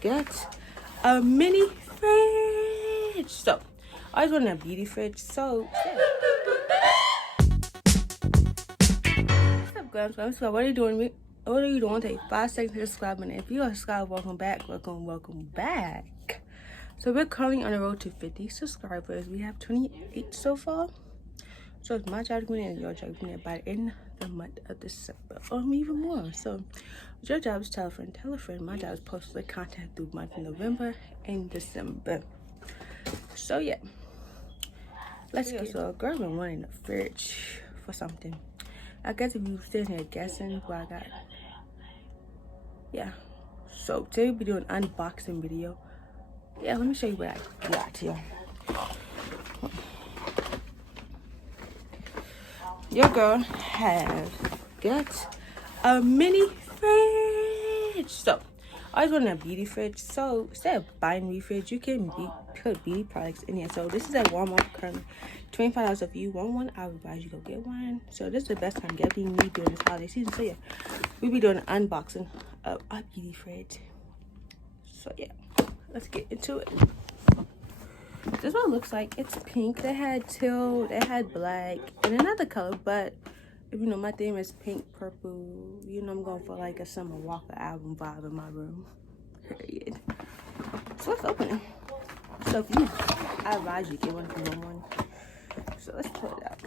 get a mini fridge. So I always wanted a beauty fridge. So what's up, guys? What are you doing? What are you doing? Take 5 seconds to subscribe, and if you are subscribed, welcome back. Welcome back. So we're currently on the road to 50 subscribers. We have 28 so far. So it's my job to win and your job to win by the end of the month of December, or even more. So your job is tell a friend. My job is post the content through month of November and December. So yeah, let's get. So a girl been wanting a fridge for something. I guess if you sitting here guessing what I got, yeah. So today we'll be doing an unboxing video. Yeah, let me show you what I got here. Your girl has got a mini fridge. So I always wanted a beauty fridge. So instead of buying a fridge, you can put beauty products in here. So this is at Walmart currently. $25. If you want one, I would advise you go get one. So this is the best time getting me during this holiday season. So yeah, we'll be doing an unboxing of a beauty fridge. So yeah, let's get into it. This one looks like it's pink. They had teal, they had black, and another color, but if you know my theme is pink, purple, you know I'm going for like a Summer Walker album vibe in my room. Period. So let's open it. So if you, I advise you get one if you want one. So let's pull it out.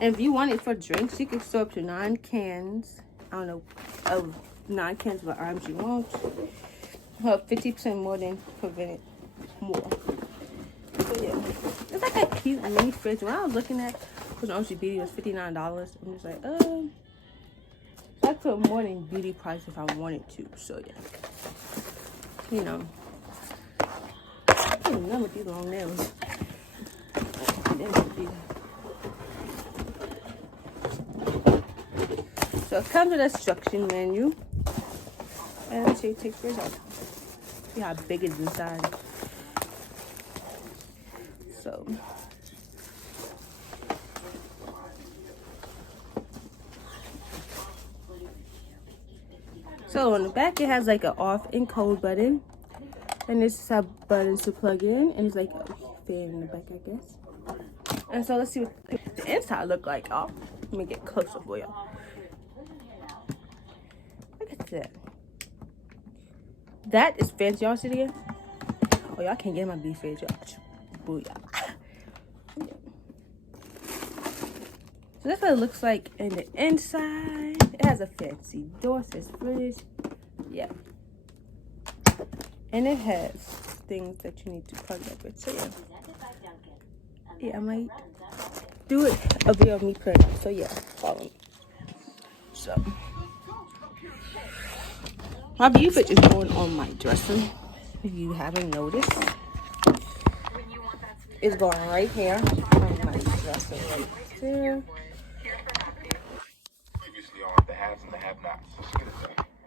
And if you want it for drinks, you can store up to 9 cans. I don't know, of 9 cans of what arms you want. 50% more than prevented more. So yeah, it's like a cute mini fridge. When I was looking at, because Ocean Beauty was $59. I'm just like, I put more than beauty price if I wanted to. So yeah, you know, I can't remember these long nails. So it comes with a instruction menu, and let's see, it takes fridge out. See how big it's inside. So on the back it has like an off and cold button, and this have buttons to plug in, and it's like a fan in the back, I guess. And so let's see what the inside look like. Oh, let me get closer for y'all. Look at that. That is fancy. Y'all see it again? Oh, y'all can't get my beef fridge, y'all. Booyah. So that's what it looks like in the inside. It has a fancy door, says fridge. Yeah. And it has things that you need to plug up with. So yeah. Yeah, I might do it a video of me putting it up. So yeah, follow me. So my beauty fridge is going on my dresser. If you haven't noticed, it's going right here on my dresser right there. The haves and the have-nots.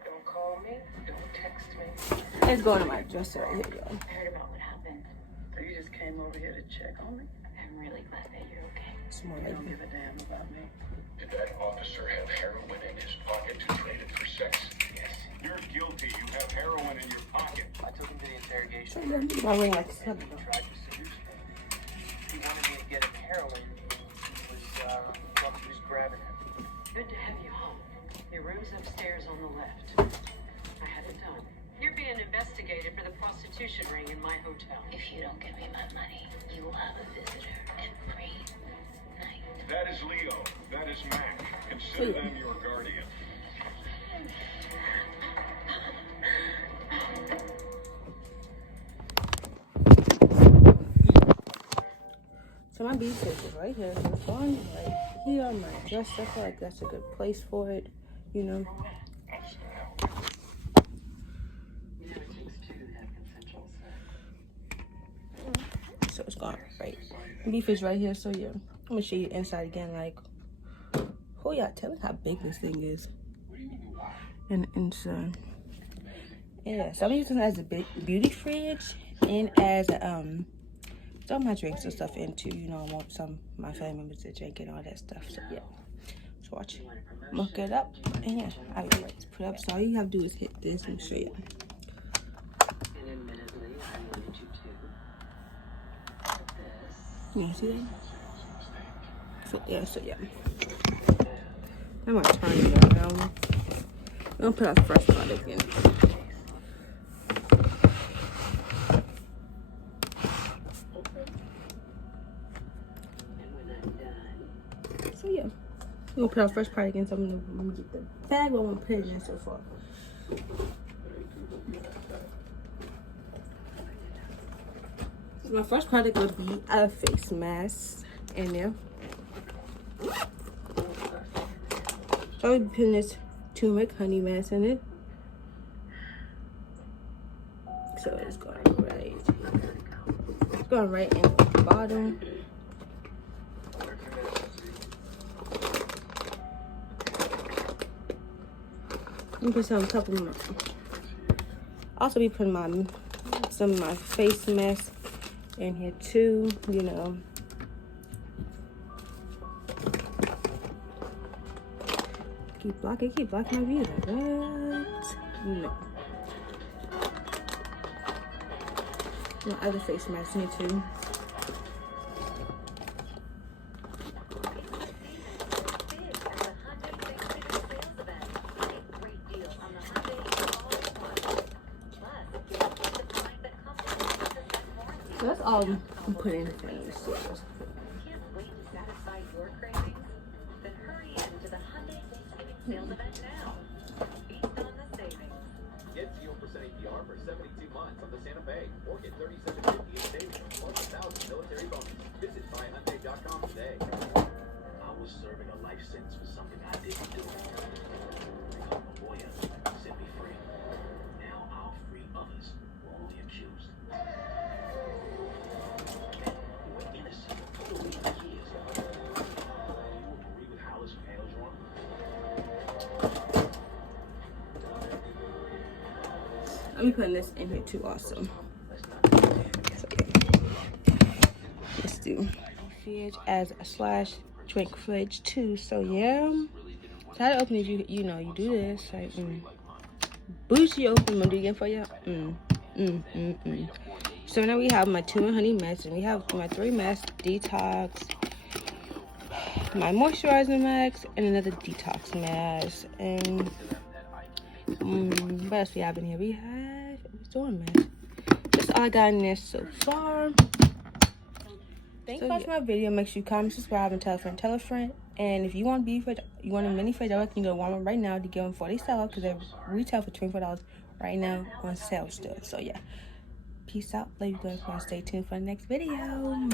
Don't call me. Don't text me. It's going to my dresser right here, y'all. I heard about what happened. So you just came over here to check on me? I'm really glad that you're okay. You don't give a damn about me. Did that officer have heroin in his pocket to trade it for sex? Yes. You're guilty. You have heroin in your pocket. I took him to the interrogation. My ring like And he tried to seduce me. He wanted me to get him heroin. He was grabbing him. Good to have you home. Your room's upstairs on the left. I had it done. You're being investigated for the prostitution ring in my hotel. If you don't give me my money, you will have a visitor every night. That is Leo. That is Mac. Consider them your guardian. So my beauty fridge is right here. It's going right here on my dresser. I feel like that's a good place for it, you know. So it's gone right. The beef is right here. So yeah, I'm gonna show you inside again. Like, oh yeah, tell me how big this thing is. And inside, yeah. So I'm using it as a big beauty fridge and as a throw my drinks and stuff into, you know, I want some my family members to drink and all that stuff. So yeah. So watch. Muck it up. And yeah, I will put it up. So all you have to do is hit this and show you. And admittedly, I wanted you to. This. You see that? So yeah. I'm gonna turn it around. I'm gonna put our fresh product in. So yeah, we're gonna put our fresh product in. So I'm gonna get the bag. What I'm gonna put it in so far. So my first product would be a face mask in there. So I'll be putting this turmeric honey mask in it. So it's going right in the bottom. Let me put some on top of my. Also be putting some of my face mask in here too, you know. Keep blocking my view. Like, what? No. My other face mask in here too. So that's all I'm putting in for these sales. Can't wait to satisfy your cravings? Then hurry into the Hyundai Thanksgiving sales event now. Feast on the savings. Get 0% APR for 72 months on the Santa Fe, or get $37.50 in savings plus 1,000 military bonus. Visit buyhyundai.com today. I was serving a life sentence for something I didn't do. A lawyer set me free. Now I'll free others wrongly accused. Who were innocent for years. You agree with Hollis from Hale's wrong? I'm putting this in here too also. So yeah. Let's do fridge as a slash drink fridge too. So yeah. So how to open it, you know, you do this. Like bougie open, I'm gonna do it again for you. So now we have my 2 honey mask, and we have my 3 mask detox, my moisturizer mask, and another detox mask. And what else we have in here? We have storm mask. That's all I got in there so far. Thanks for watching my video. Make sure you comment, subscribe, and tell a friend. And if you want a mini fridge, I reckon you go to Walmart right now to give them 40 sell because they retail for $24 right now on sale still. So yeah, peace out. Love you guys. Stay tuned for the next video.